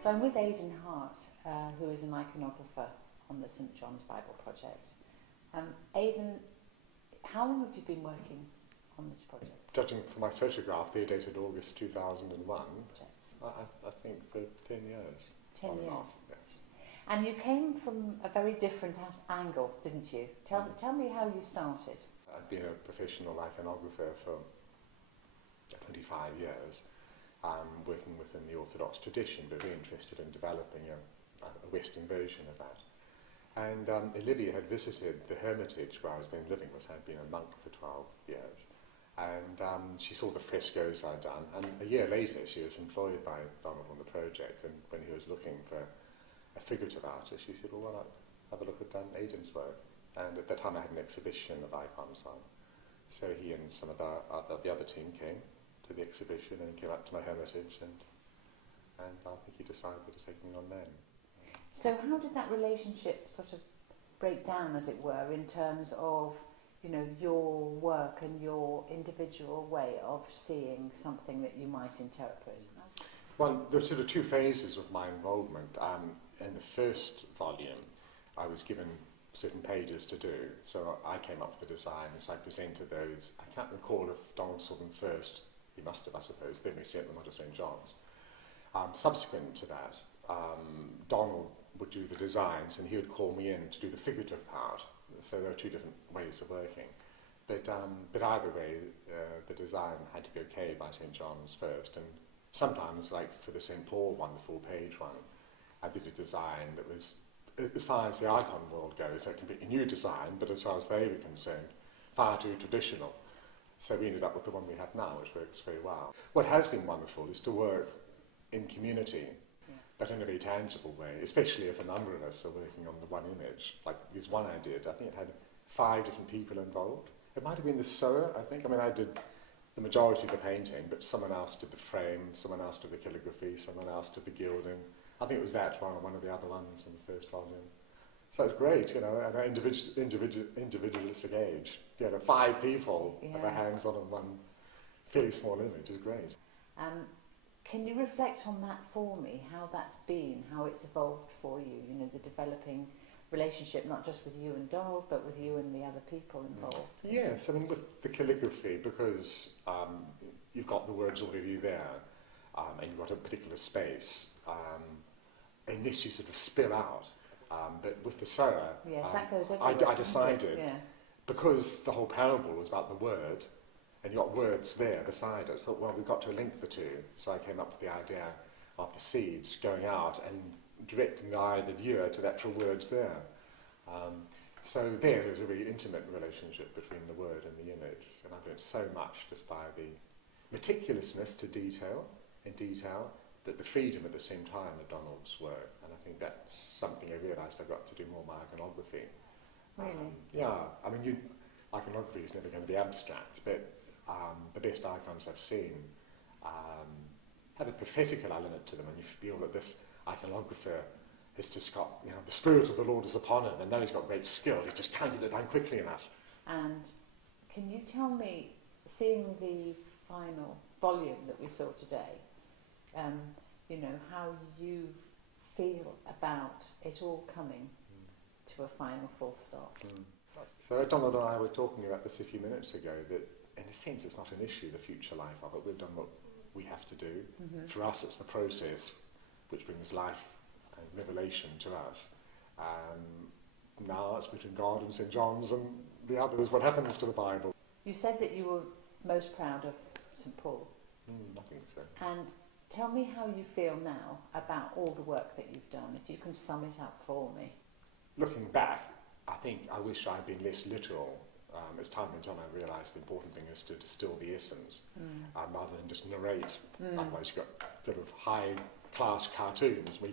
So I'm with Aidan Hart, who is an iconographer on the St John's Bible Project. Aidan, how long have you been working on this project? Judging from my photograph, they dated August 2001, I think for 10 years. 10 years? Yes. And you came from a very different angle, didn't you? Tell me how you started. I've been a professional iconographer for 25 years, working within the Orthodox tradition, but very interested in developing a Western version of that. And Olivia had visited the hermitage where I was then living, because I'd been a monk for 12 years. And she saw the frescoes I'd done, and a year later she was employed by Donald on the project, and when he was looking for a figurative artist, she said, well, why not have a look at Aidan's work? And at that time I had an exhibition of icons on. So he and some of the other team came to the exhibition and came up to my hermitage, and I think he decided to take me on then. So how did that relationship sort of break down, as it were, in terms of, you know, your work and your individual way of seeing something that you might interpret? Well, there were sort of two phases of my involvement. In the first volume, I was given certain pages to do, so I came up with the designs, I presented those. I can't recall if Donald saw them first. He must have, I suppose. Then we sent them on to St John's. Subsequent to that, Donald would do the designs, and he would call me in to do the figurative part. So there are two different ways of working. But either way, the design had to be okayed by St John's first. And sometimes, like for the St Paul one, the full-page one, I did a design that was, as far as the icon world goes, a completely new design, but as far as they were concerned, far too traditional. So we ended up with the one we have now, which works very well. What has been wonderful is to work in community, but in a very tangible way, especially if a number of us are working on the one image. Like this one I did, I think it had 5 different people involved. It might have been the sewer, I think. I mean, I did the majority of the painting, but someone else did the frame, someone else did the calligraphy, someone else did the gilding. I think it was that one of the other ones in the first volume. So it's great, you know, at an individualistic age. You know, 5 people have their hands on one fairly small image is great. Can you reflect on that for me, how that's been, how it's evolved for you, you know, the developing relationship, not just with you and Donald, but with you and the other people involved? Yes, I mean, with the calligraphy, because you've got the words already there, and you've got a particular space, unless you sort of spill out. But with the sewer, that goes I decided, because the whole parable was about the word, and you got words there beside it, I thought, well, we've got to link the two. So I came up with the idea of the seeds going out and directing the eye of the viewer to the actual words there. So there's a really intimate relationship between the word and the image, and I've learned so much just by the meticulousness to detail, but the freedom at the same time of Donald's work, and I think that's something I realised I've got to do more with my iconography. Really? Yeah, I mean, iconography is never going to be abstract, but the best icons I've seen have a prophetical element to them, and you feel that this iconographer has just got, you know, the Spirit of the Lord is upon him, and now he's got great skill, he's just counted it down quickly enough. And can you tell me, seeing the final volume that we saw today, you know, how you feel about it all coming to a final full stop? So Donald and I were talking about this a few minutes ago, that in a sense it's not an issue, the future life of it. We've done what we have to do. For us it's the process which brings life and revelation to us. Now it's between God and St John's and the others, what happens to the Bible. You said that you were most proud of St Paul. I think so. And tell me how you feel now about all the work that you've done, if you can sum it up for me. Looking back, I think I wish I'd been less literal. As time went on, I realised the important thing is to distill the essence, rather than just narrate. Otherwise you've got sort of high-class cartoons. We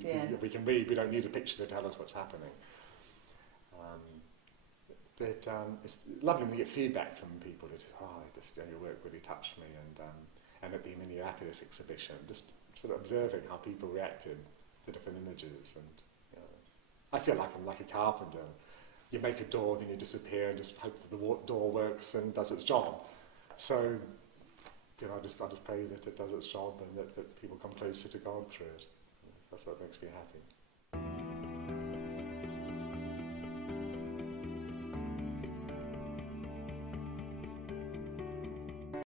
can read, we don't need a picture to tell us what's happening. But it's lovely when you get feedback from people that, your work really touched me, and at the Minneapolis exhibition, just sort of observing how people reacted to different images, and you know, I feel like I'm like a carpenter. You make a door, then you disappear, and just hope that the door works and does its job. So, you know, I just pray that it does its job, and that people come closer to God through it. That's what makes me happy.